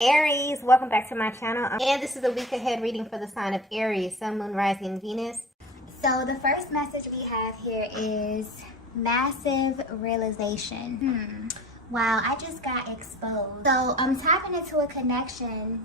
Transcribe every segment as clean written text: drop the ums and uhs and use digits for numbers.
Aries, welcome back to my channel. And this is a week ahead reading for the sign of Aries, Sun, Moon, Rising, and Venus. So the first message we have here is massive realization. Wow, I just got exposed. So I'm tapping into a connection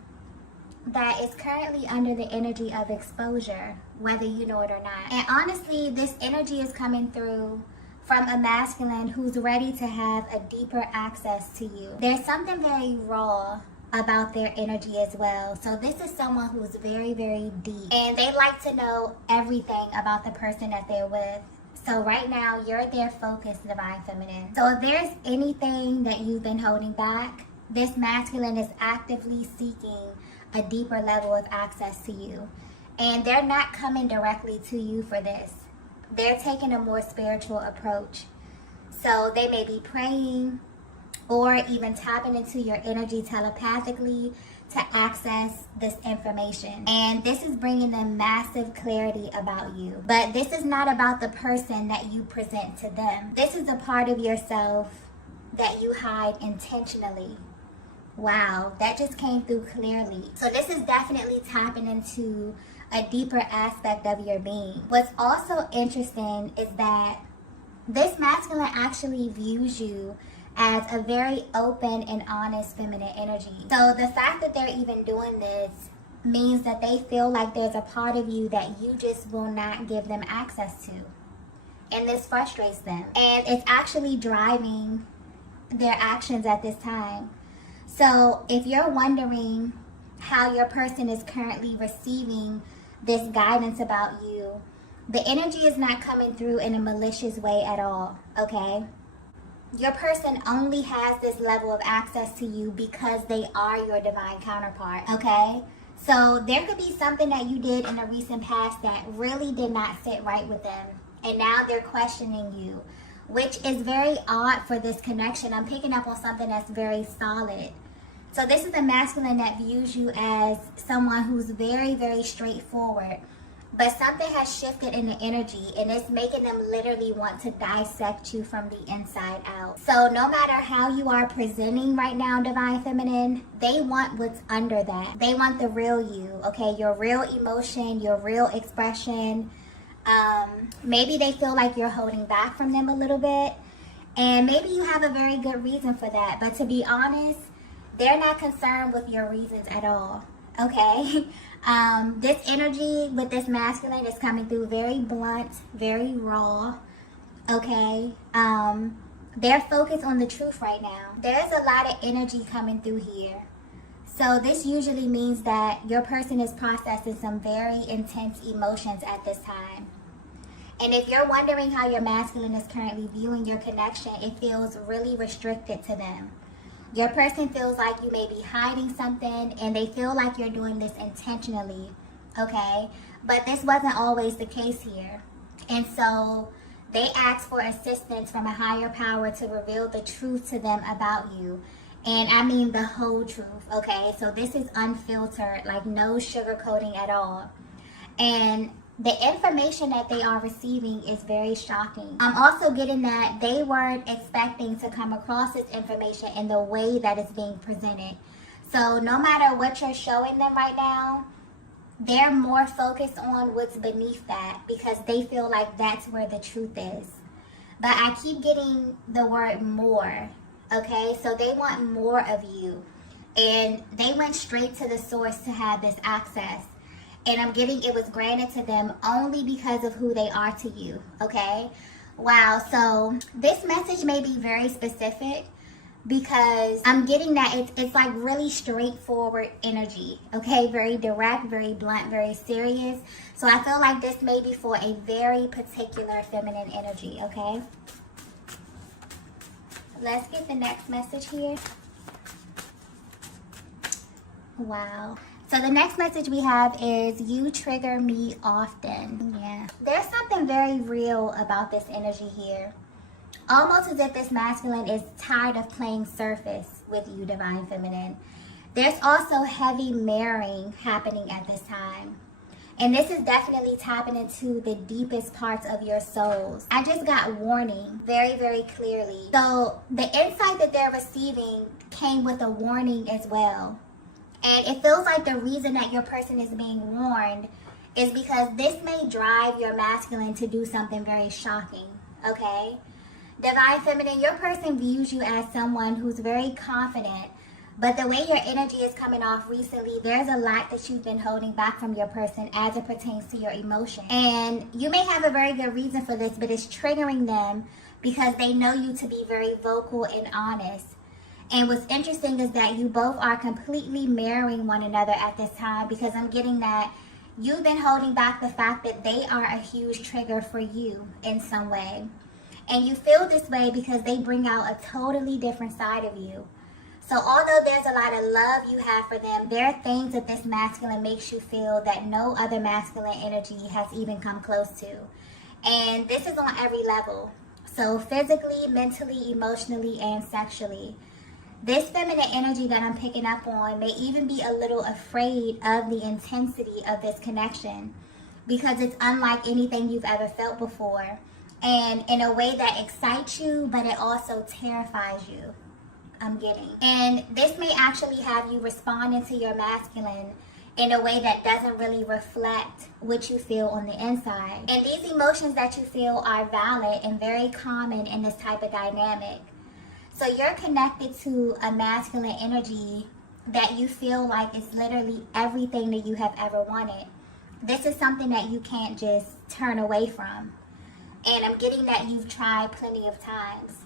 that is currently under the energy of exposure, whether you know it or not. And honestly, this energy is coming through from a masculine who's ready to have a deeper access to you. There's something very raw about their energy as well. So this is someone who's very, very deep, and they like to know everything about the person that they're with. So right now, you're their focus, Divine Feminine. So if there's anything that you've been holding back, this masculine is actively seeking a deeper level of access to you. And they're not coming directly to you for this. They're taking a more spiritual approach. So they may be praying, or even tapping into your energy telepathically to access this information. And this is bringing them massive clarity about you. But this is not about the person that you present to them. This is a part of yourself that you hide intentionally. Wow, that just came through clearly. So this is definitely tapping into a deeper aspect of your being. What's also interesting is that this masculine actually views you as a very open and honest feminine energy. So the fact that they're even doing this means that they feel like there's a part of you that you just will not give them access to. And this frustrates them. And it's actually driving their actions at this time. So if you're wondering how your person is currently receiving this guidance about you, the energy is not coming through in a malicious way at all, okay? Your person only has this level of access to you because they are your divine counterpart, okay? So there could be something that you did in a recent past that really did not sit right with them. And now they're questioning you, which is very odd for this connection. I'm picking up on something that's very solid. So this is a masculine that views you as someone who's very, very straightforward. But something has shifted in the energy, and it's making them literally want to dissect you from the inside out. So no matter how you are presenting right now, Divine Feminine, they want what's under that. They want the real you, okay? Your real emotion, your real expression. Maybe they feel like you're holding back from them a little bit. And maybe you have a very good reason for that. But to be honest, they're not concerned with your reasons at all, okay? This energy with this masculine is coming through very blunt, very raw, okay? They're focused on the truth right now. There's a lot of energy coming through here. So this usually means that your person is processing some very intense emotions at this time. And if you're wondering how your masculine is currently viewing your connection, it feels really restricted to them. Your person feels like you may be hiding something, and they feel like you're doing this intentionally, okay? But this wasn't always the case here. And so they ask for assistance from a higher power to reveal the truth to them about you. And I mean the whole truth, okay? So this is unfiltered, like no sugarcoating at all. And the information that they are receiving is very shocking. I'm also getting that they weren't expecting to come across this information in the way that it's being presented. So no matter what you're showing them right now, they're more focused on what's beneath that because they feel like that's where the truth is. But I keep getting the word more, okay? So they want more of you. And they went straight to the source to have this access. And I'm getting it was granted to them only because of who they are to you, okay? Wow, so this message may be very specific because I'm getting that it's like really straightforward energy, okay? Very direct, very blunt, very serious. So I feel like this may be for a very particular feminine energy, okay? Let's get the next message here. Wow. So the next message we have is you trigger me often. Yeah. There's something very real about this energy here. Almost as if this masculine is tired of playing surface with you, Divine Feminine. There's also heavy mirroring happening at this time. And this is definitely tapping into the deepest parts of your souls. I just got warning very, very clearly. So the insight that they're receiving came with a warning as well. And it feels like the reason that your person is being warned is because this may drive your masculine to do something very shocking, okay? Divine Feminine, your person views you as someone who's very confident, but the way your energy is coming off recently, there's a lot that you've been holding back from your person as it pertains to your emotion. And you may have a very good reason for this, but it's triggering them because they know you to be very vocal and honest. And what's interesting is that you both are completely mirroring one another at this time, because I'm getting that you've been holding back the fact that they are a huge trigger for you in some way. And you feel this way because they bring out a totally different side of you. So although there's a lot of love you have for them, there are things that this masculine makes you feel that no other masculine energy has even come close to. And this is on every level. So physically, mentally, emotionally, and sexually. This feminine energy that I'm picking up on may even be a little afraid of the intensity of this connection because it's unlike anything you've ever felt before, and in a way that excites you, but it also terrifies you, I'm getting. And this may actually have you responding to your masculine in a way that doesn't really reflect what you feel on the inside. And these emotions that you feel are valid and very common in this type of dynamic. So you're connected to a masculine energy that you feel like is literally everything that you have ever wanted. This is something that you can't just turn away from. And I'm getting that you've tried plenty of times.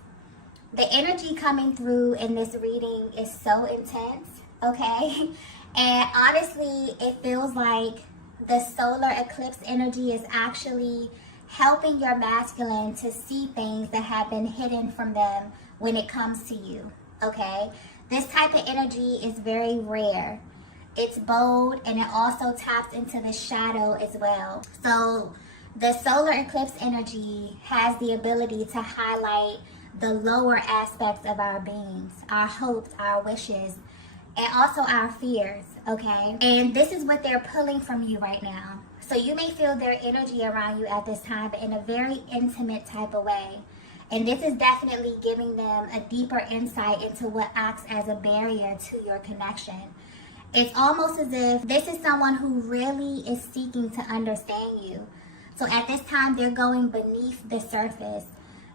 The energy coming through in this reading is so intense, okay? And honestly, it feels like the solar eclipse energy is actually helping your masculine to see things that have been hidden from them when it comes to you, okay? This type of energy is very rare. It's bold, and it also taps into the shadow as well. So the solar eclipse energy has the ability to highlight the lower aspects of our beings, our hopes, our wishes, and also our fears, okay? And this is what they're pulling from you right now. So you may feel their energy around you at this time, but in a very intimate type of way. And this is definitely giving them a deeper insight into what acts as a barrier to your connection. It's almost as if this is someone who really is seeking to understand you. So at this time, they're going beneath the surface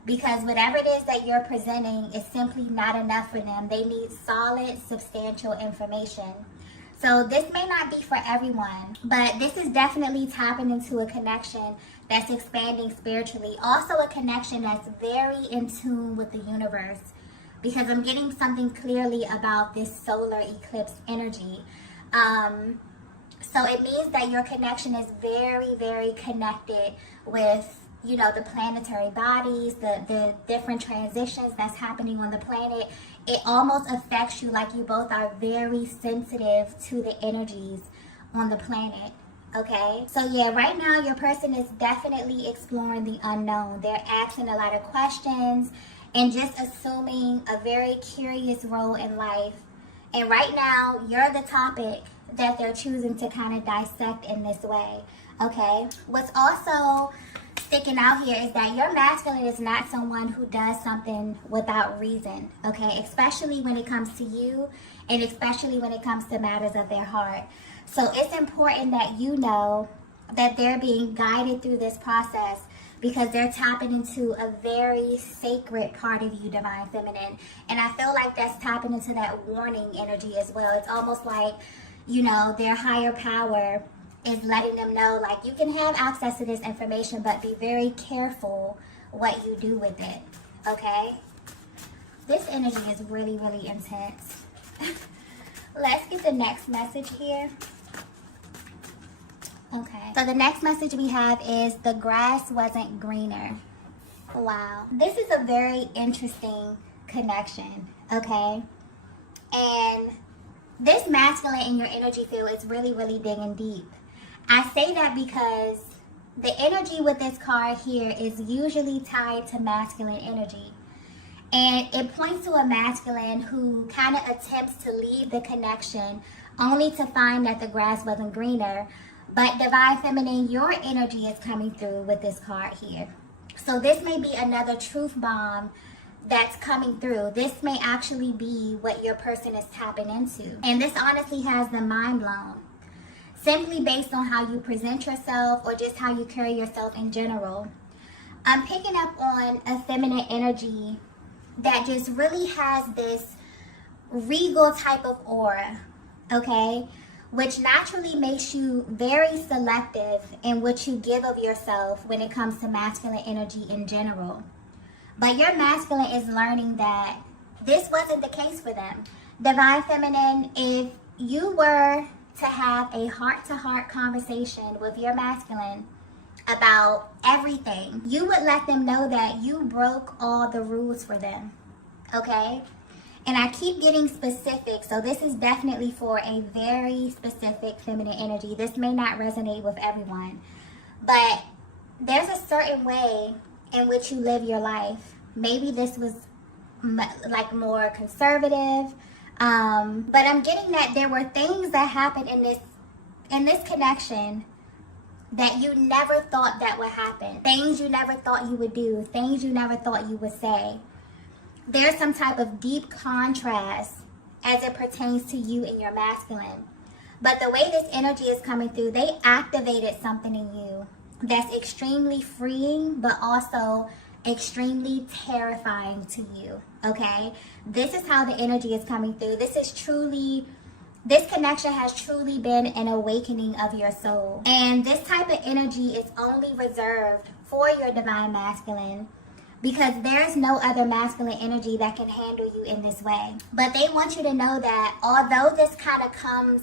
because whatever it is that you're presenting is simply not enough for them. They need solid, substantial information. So this may not be for everyone, but this is definitely tapping into a connection that's expanding spiritually. Also a connection that's very in tune with the universe, because I'm getting something clearly about this solar eclipse energy. So it means that your connection is very, very connected with, you know, the planetary bodies, the different transitions that's happening on the planet. It almost affects you like you both are very sensitive to the energies on the planet, okay? So yeah, right now your person is definitely exploring the unknown. They're asking a lot of questions and just assuming a very curious role in life. And right now, you're the topic that they're choosing to kind of dissect in this way, okay? What's also sticking out here is that your masculine is not someone who does something without reason, okay? Especially when it comes to you, and especially when it comes to matters of their heart. So it's important that you know that they're being guided through this process because they're tapping into a very sacred part of you, Divine Feminine. And I feel like that's tapping into that warning energy as well. It's almost like, you know, their higher power is letting them know, like, you can have access to this information, but be very careful what you do with it, okay? This energy is really, really intense. Let's get the next message here. Okay, so the next message we have is the grass wasn't greener. Wow, this is a very interesting connection, okay? And this masculine in your energy field is really, really digging deep. I say that because the energy with this card here is usually tied to masculine energy. And it points to a masculine who kind of attempts to leave the connection only to find that the grass wasn't greener. But Divine Feminine, your energy is coming through with this card here. So this may be another truth bomb that's coming through. This may actually be what your person is tapping into. And this honestly has them mind blown. Simply based on how you present yourself or just how you carry yourself in general. I'm picking up on a feminine energy that just really has this regal type of aura, okay? Which naturally makes you very selective in what you give of yourself when it comes to masculine energy in general. But your masculine is learning that this wasn't the case for them. Divine Feminine, if you were to have a heart-to-heart conversation with your masculine about everything, you would let them know that you broke all the rules for them, okay? And I keep getting specific, so this is definitely for a very specific feminine energy. This may not resonate with everyone, but there's a certain way in which you live your life. Maybe this was like more conservative, but I'm getting that there were things that happened in this connection that you never thought that would happen. Things you never thought you would do. Things you never thought you would say. There's some type of deep contrast as it pertains to you and your masculine. But the way this energy is coming through, they activated something in you that's extremely freeing, but also extremely terrifying to you, okay? This is how the energy is coming through. This connection has truly been an awakening of your soul. And this type of energy is only reserved for your divine masculine because there's no other masculine energy that can handle you in this way. But they want you to know that although this kind of comes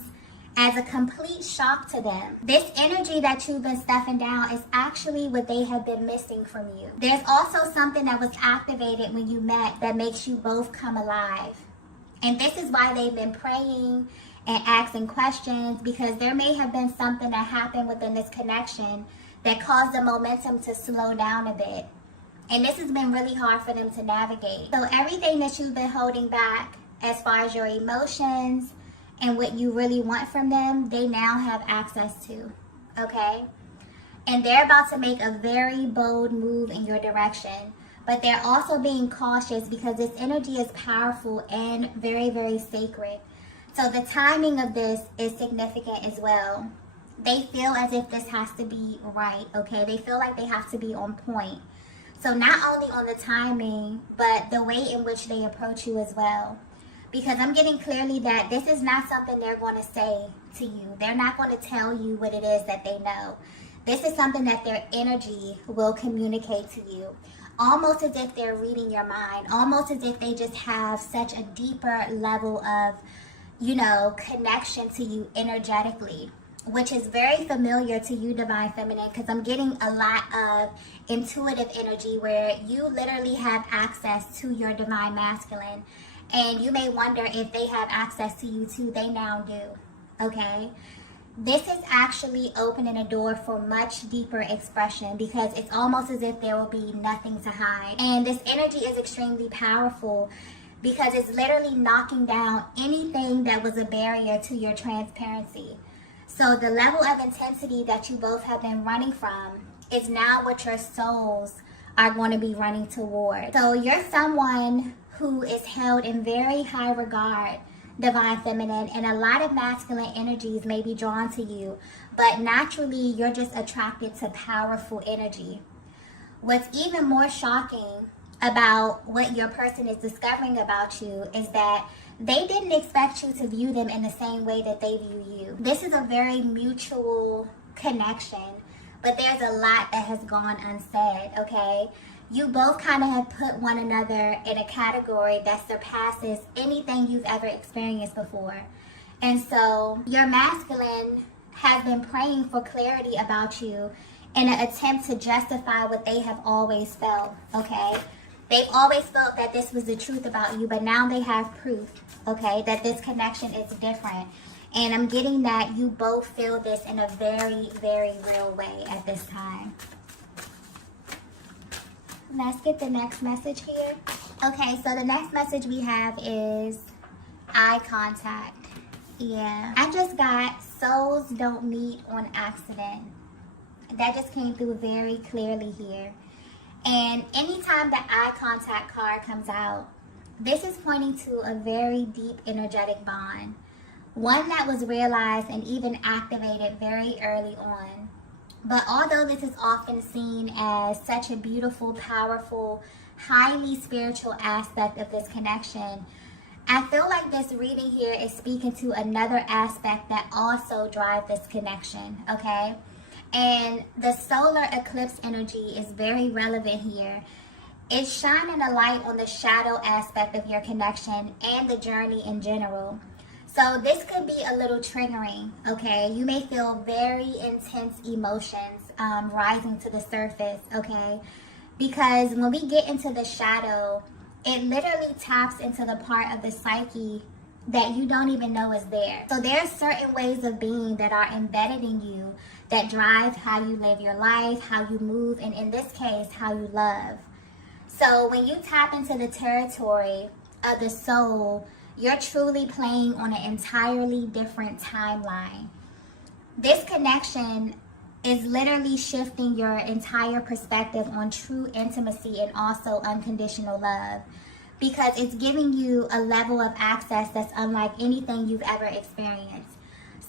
as a complete shock to them, this energy that you've been stuffing down is actually what they have been missing from you. There's also something that was activated when you met that makes you both come alive. And this is why they've been praying and asking questions, because there may have been something that happened within this connection that caused the momentum to slow down a bit. And this has been really hard for them to navigate. So everything that you've been holding back as far as your emotions and what you really want from them, they now have access to, okay? And they're about to make a very bold move in your direction. But they're also being cautious because this energy is powerful and very, very sacred. So the timing of this is significant as well. They feel as if this has to be right, okay? They feel like they have to be on point. So not only on the timing, but the way in which they approach you as well. Because I'm getting clearly that this is not something they're going to say to you. They're not going to tell you what it is that they know. This is something that their energy will communicate to you. Almost as if they're reading your mind. Almost as if they just have such a deeper level of, connection to you energetically. Which is very familiar to you, Divine Feminine, because I'm getting a lot of intuitive energy where you literally have access to your Divine Masculine. And you may wonder if they have access to you too. They now do, okay? This is actually opening a door for much deeper expression because it's almost as if there will be nothing to hide. And this energy is extremely powerful because it's literally knocking down anything that was a barrier to your transparency. So the level of intensity that you both have been running from is now what your souls are going to be running toward. So you're someone who is held in very high regard, Divine Feminine, and a lot of masculine energies may be drawn to you, but naturally you're just attracted to powerful energy. What's even more shocking about what your person is discovering about you is that they didn't expect you to view them in the same way that they view you. This is a very mutual connection, but there's a lot that has gone unsaid, okay? You both kind of have put one another in a category that surpasses anything you've ever experienced before. And so your masculine has been praying for clarity about you in an attempt to justify what they have always felt, okay? They've always felt that this was the truth about you, but now they have proof, okay, that this connection is different. And I'm getting that you both feel this in a very, very real way at this time. Let's get the next message here. Okay, so the next message we have is eye contact. Yeah, I just got souls don't meet on accident. That just came through very clearly here. And anytime the eye contact card comes out, this is pointing to a very deep energetic bond. One that was realized and even activated very early on. But although this is often seen as such a beautiful, powerful, highly spiritual aspect of this connection, I feel like this reading here is speaking to another aspect that also drives this connection, okay? And the solar eclipse energy is very relevant here. It's shining a light on the shadow aspect of your connection and the journey in general. So this could be a little triggering, okay? You may feel very intense emotions rising to the surface, okay? Because when we get into the shadow, it literally taps into the part of the psyche that you don't even know is there. So there are certain ways of being that are embedded in you that drive how you live your life, how you move, and in this case, how you love. So when you tap into the territory of the soul, you're truly playing on an entirely different timeline. This connection is literally shifting your entire perspective on true intimacy and also unconditional love, because it's giving you a level of access that's unlike anything you've ever experienced.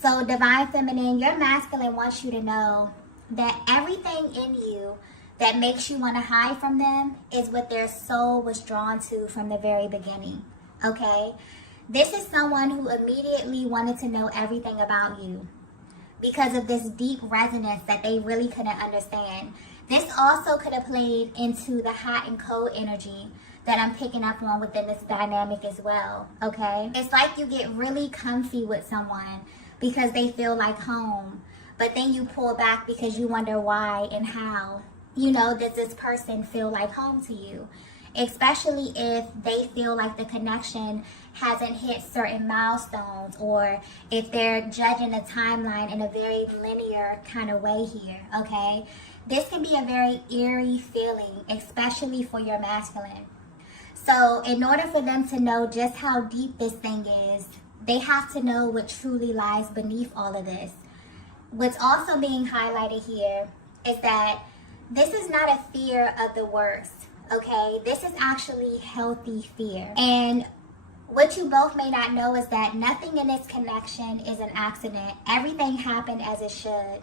So Divine Feminine, your masculine wants you to know that everything in you that makes you want to hide from them is what their soul was drawn to from the very beginning, okay? This is someone who immediately wanted to know everything about you because of this deep resonance that they really couldn't understand. This also could have played into the hot and cold energy that I'm picking up on within this dynamic as well, okay? It's like you get really comfy with someone because they feel like home, but then you pull back because you wonder why and how, does this person feel like home to you? Especially if they feel like the connection hasn't hit certain milestones, or if they're judging the timeline in a very linear kind of way here, okay? This can be a very eerie feeling, especially for your masculine. So in order for them to know just how deep this thing is, they have to know what truly lies beneath all of this. What's also being highlighted here is that this is not a fear of the worst, okay? This is actually healthy fear. And what you both may not know is that nothing in this connection is an accident. Everything happened as it should.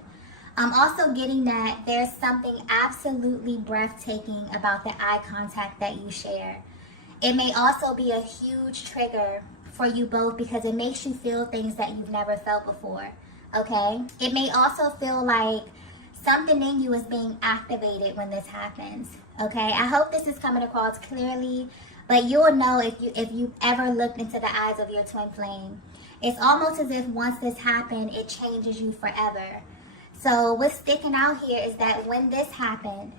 I'm also getting that there's something absolutely breathtaking about the eye contact that you share. It may also be a huge trigger for you both because it makes you feel things that you've never felt before, okay? It may also feel like something in you is being activated when this happens, okay? I hope this is coming across clearly, but you'll know if you've ever looked into the eyes of your twin flame. It's almost as if once this happened, it changes you forever. So what's sticking out here is that when this happened,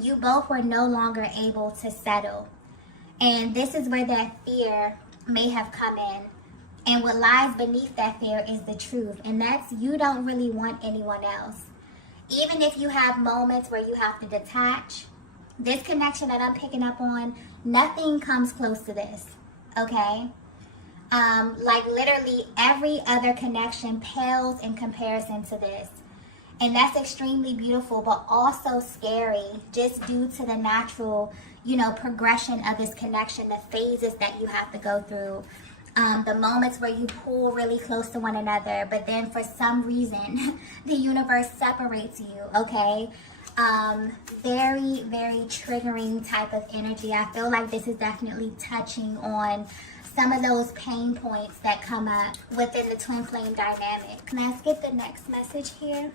you both were no longer able to settle. And this is where that fear may have come in. And what lies beneath that fear is the truth. And that's you don't really want anyone else. Even if you have moments where you have to detach, this connection that I'm picking up on, nothing comes close to this, okay? Like literally every other connection pales in comparison to this. And that's extremely beautiful, but also scary, just due to the natural, progression of this connection, the phases that you have to go through, the moments where you pull really close to one another, but then for some reason, the universe separates you, okay? Very, very triggering type of energy. I feel like this is definitely touching on some of those pain points that come up within the twin flame dynamic. Let's get the next message here.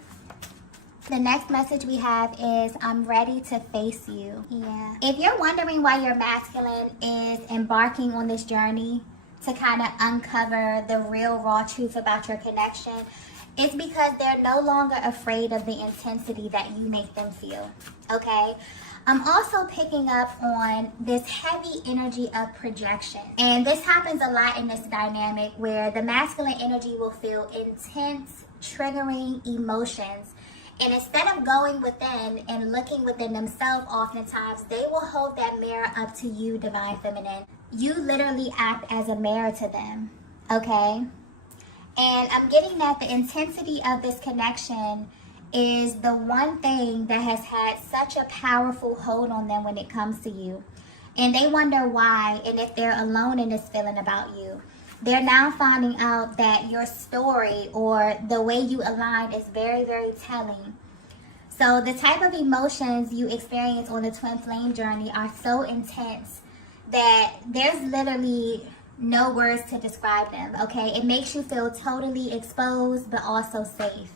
The next message we have is, I'm ready to face you. Yeah. If you're wondering why your masculine is embarking on this journey to kind of uncover the real raw truth about your connection, it's because they're no longer afraid of the intensity that you make them feel, okay? I'm also picking up on this heavy energy of projection. And this happens a lot in this dynamic where the masculine energy will feel intense, triggering emotions. And instead of going within and looking within themselves, oftentimes they will hold that mirror up to you, Divine Feminine. You literally act as a mirror to them, okay? And I'm getting that the intensity of this connection is the one thing that has had such a powerful hold on them when it comes to you. And they wonder why and if they're alone in this feeling about you. They're now finding out that your story or the way you align is very, very telling. So the type of emotions you experience on the twin flame journey are so intense that there's literally no words to describe them, okay? It makes you feel totally exposed but also safe.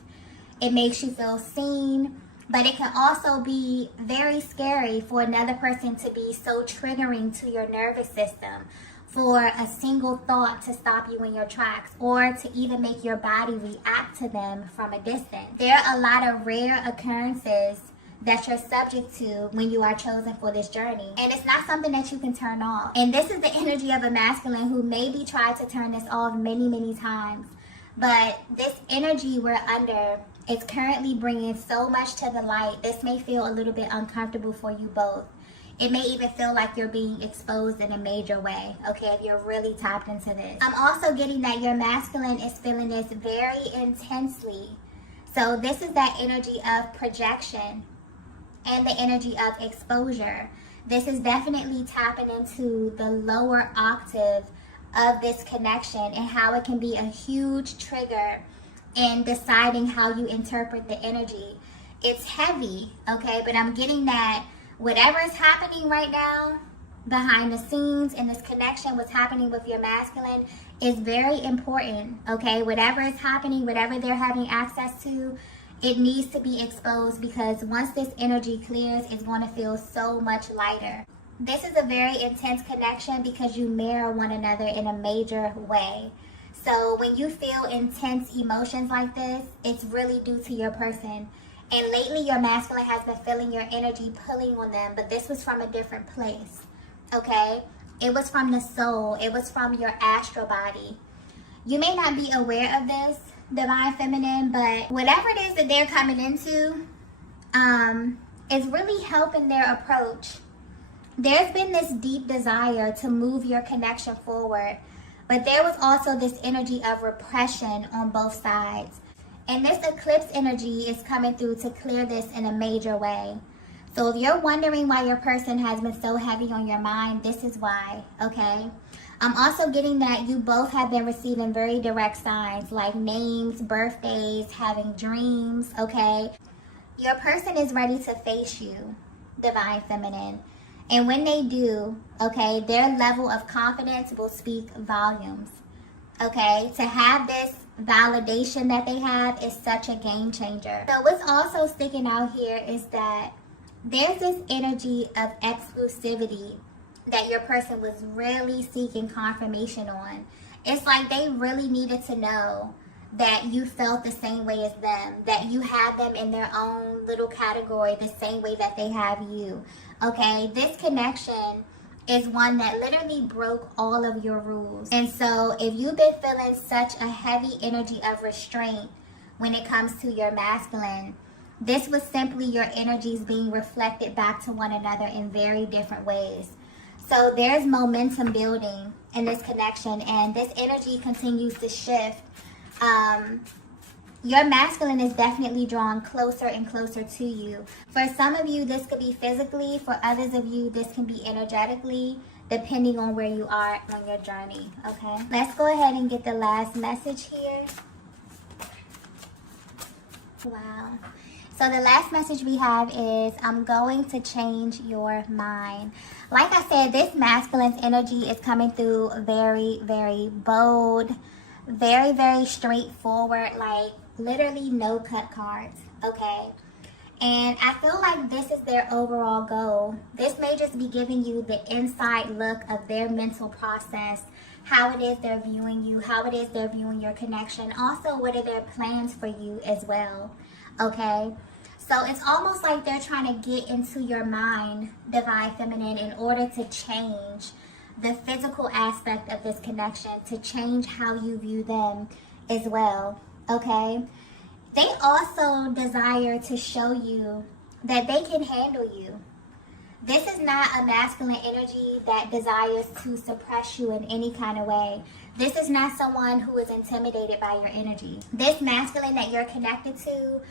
It makes you feel seen, but it can also be very scary for another person to be so triggering to your nervous system, for a single thought to stop you in your tracks, or to even make your body react to them from a distance. There are a lot of rare occurrences that you're subject to when you are chosen for this journey, and it's not something that you can turn off. And this is the energy of a masculine who maybe tried to turn this off many times, but this energy we're under is currently bringing so much to the light. This may feel a little bit uncomfortable for you both. It may even feel like you're being exposed in a major way, okay, if you're really tapped into this. I'm also getting that your masculine is feeling this very intensely. So this is that energy of projection and the energy of exposure. This is definitely tapping into the lower octave of this connection and how it can be a huge trigger in deciding how you interpret the energy. It's heavy, okay, but I'm getting that whatever is happening right now behind the scenes in this connection, what's happening with your masculine is very important, okay? Whatever is happening, whatever they're having access to, it needs to be exposed, because once this energy clears, it's going to feel so much lighter. This is a very intense connection because you mirror one another in a major way. So when you feel intense emotions like this, it's really due to your person. And lately, your masculine has been feeling your energy pulling on them, but this was from a different place, okay? It was from the soul. It was from your astral body. You may not be aware of this, divine feminine, but whatever it is that they're coming into is really helping their approach. There's been this deep desire to move your connection forward, but there was also this energy of repression on both sides. And this eclipse energy is coming through to clear this in a major way. So if you're wondering why your person has been so heavy on your mind, this is why, okay? I'm also getting that you both have been receiving very direct signs like names, birthdays, having dreams, okay? Your person is ready to face you, divine feminine. And when they do, okay, their level of confidence will speak volumes, okay? To have this validation that they have is such a game changer. So what's also sticking out here is that there's this energy of exclusivity that your person was really seeking confirmation on. It's like they really needed to know that you felt the same way as them, that you had them in their own little category the same way that they have you, okay? This connection is one that literally broke all of your rules. And so if you've been feeling such a heavy energy of restraint when it comes to your masculine, this was simply your energies being reflected back to one another in very different ways. So there's momentum building in this connection, and this energy continues to shift. Your masculine is definitely drawn closer and closer to you. For some of you, this could be physically. For others of you, this can be energetically, depending on where you are on your journey, okay? Let's go ahead and get the last message here. Wow. So the last message we have is, I'm going to change your mind. Like I said, this masculine's energy is coming through very, very bold, very, very straightforward, like literally no cut cards, okay? And I feel like this is their overall goal. This may just be giving you the inside look of their mental process, how it is they're viewing you, how it is they're viewing your connection. Also, what are their plans for you as well, okay? So it's almost like they're trying to get into your mind, divine feminine, in order to change the physical aspect of this connection, to change how you view them as well, okay? They also desire to show you that they can handle you. This is not a masculine energy that desires to suppress you in any kind of way. This is not someone who is intimidated by your energy. This masculine that you're connected to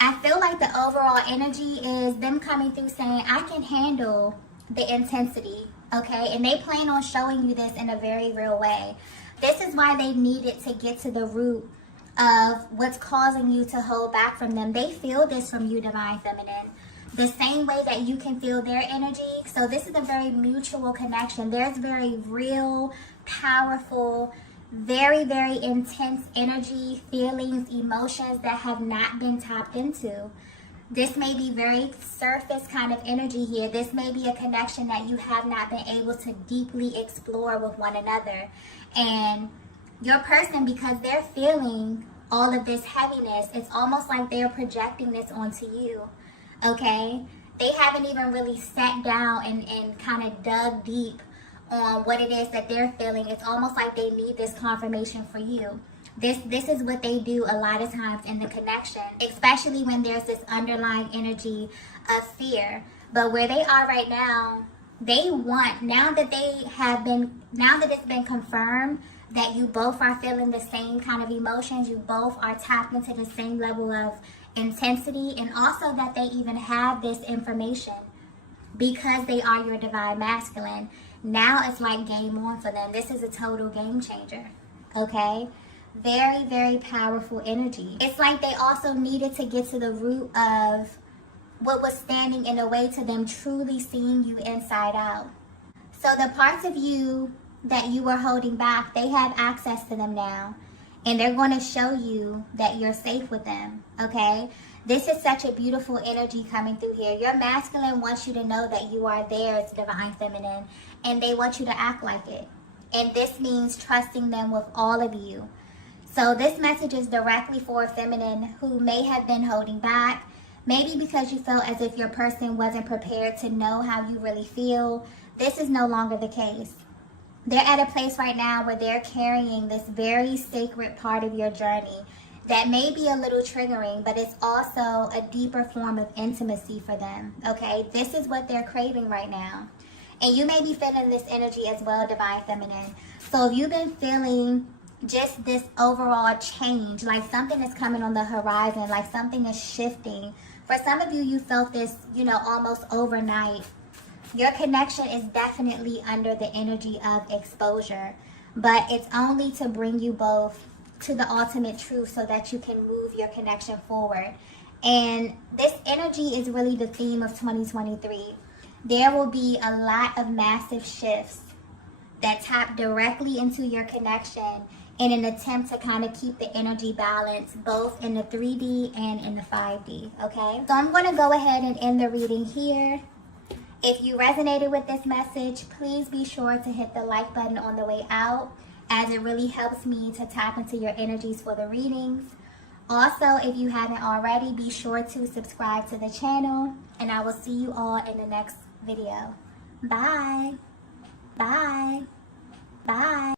I feel like the overall energy is them coming through saying, I can handle the intensity, okay? And they plan on showing you this in a very real way. This is why they needed to get to the root of what's causing you to hold back from them. They feel this from you, Divine Feminine, the same way that you can feel their energy. So this is a very mutual connection. There's very real, powerful, very, very intense energy, feelings, emotions that have not been tapped into. This may be very surface kind of energy here. This may be a connection that you have not been able to deeply explore with one another. And your person, because they're feeling all of this heaviness, it's almost like they're projecting this onto you, okay? They haven't even really sat down and kind of dug deep on what it is that they're feeling. It's almost like they need this confirmation for you. This is what they do a lot of times in the connection, especially when there's this underlying energy of fear. But where they are right now, they want, now that it's been confirmed that you both are feeling the same kind of emotions, you both are tapped into the same level of intensity, and also that they even have this information because they are your divine masculine. Now it's like game on for them. This is a total game changer, okay? Very, very powerful energy. It's like they also needed to get to the root of what was standing in the way to them truly seeing you inside out. So the parts of you that you were holding back, they have access to them now. And they're going to show you that you're safe with them, okay? This is such a beautiful energy coming through here. Your masculine wants you to know that you are theirs, Divine Feminine, and they want you to act like it. And this means trusting them with all of you. So this message is directly for a feminine who may have been holding back, maybe because you felt as if your person wasn't prepared to know how you really feel. This is no longer the case. They're at a place right now where they're carrying this very sacred part of your journey that may be a little triggering, but it's also a deeper form of intimacy for them, okay? This is what they're craving right now. And you may be feeling this energy as well, Divine Feminine. So if you've been feeling just this overall change, like something is coming on the horizon, like something is shifting. For some of you, you felt this, almost overnight. Your connection is definitely under the energy of exposure, but it's only to bring you both to the ultimate truth so that you can move your connection forward. And this energy is really the theme of 2023. There will be a lot of massive shifts that tap directly into your connection in an attempt to kind of keep the energy balance both in the 3D and in the 5D, okay? So I'm going to go ahead and end the reading here. If you resonated with this message, please be sure to hit the like button on the way out, as it really helps me to tap into your energies for the readings. Also, if you haven't already, be sure to subscribe to the channel, and I will see you all in the next video. Bye. Bye. Bye.